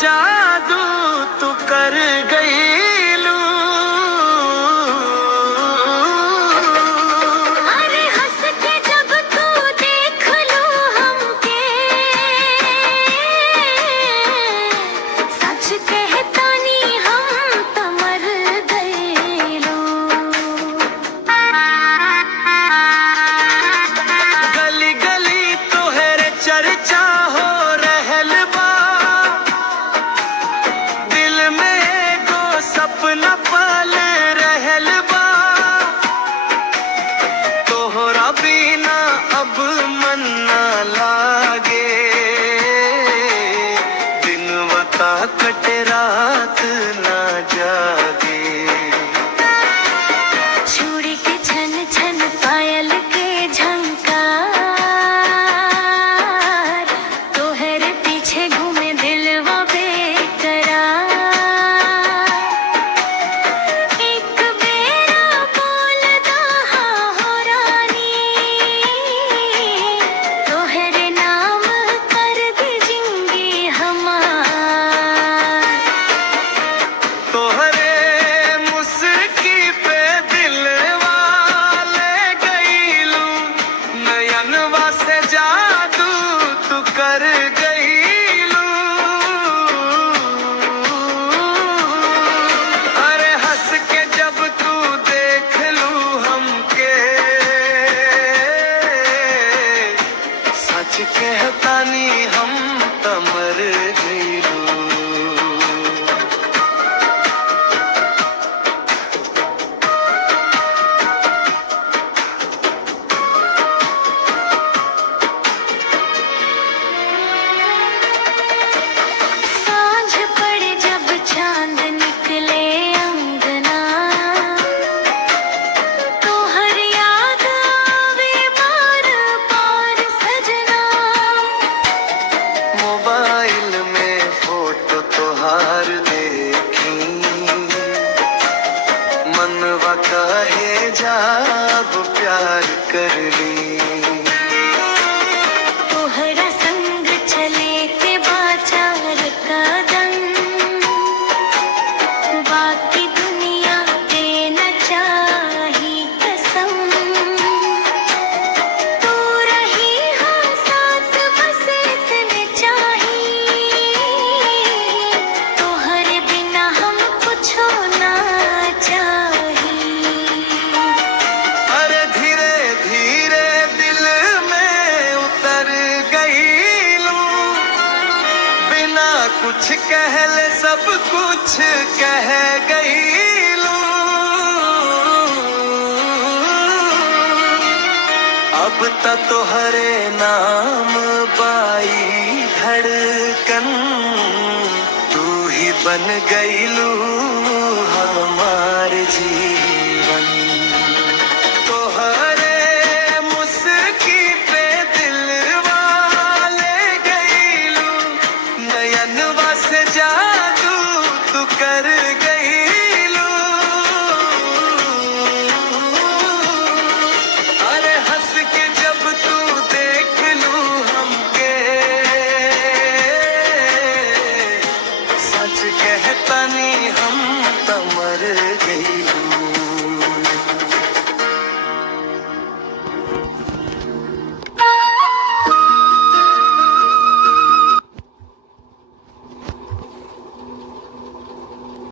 जादू तू कर गई लू। अरे हंस के जब तू देख लू हमके, सच कहता नी हम तो मर गए लो। गली गली तोहरे चर्चा हो रहल बा, दिल में एगो सपना पाल रहल बा। तोहरा बिना अब मन ना लागे, दिन बता कटे रात ना जागे। चूड़ी के छन छन पायल के झंकार, तोहरे पीछे घूमे दिलवा बेकरार। एक बेरा बोल दहा हो रानी, तोहरे नाम कर दी जिंदगी हमार। तोहरे मुस्की पे दिलवा ले गईलू, नयनवा से जादू तू कर गईलू। अरे हंस के जब तू देख लू हमके, सच कहता नी हम त मर गईलू। सांझ पड़े जब चांद निकले अंगना, तोहर याद आवे बार बार सजना। मोबाइल में फोटो तोहार देखी, मनवा काहे जाब प्यार कर ली। तोहरा संग चले के बाचार कदम, बाकी दुनिया पे न चाही कसम। तू रही हाँ साथ बस इतने चाही, तोहरे बिना हम कुछ ना चाही। अरे धीरे धीरे दिल में उतर गईलू, बिना कुछ कहले सब कुछ कह गईलू। अब त तोहरे नाम बाई धड़कन, तू ही बन गईलू हमार जी।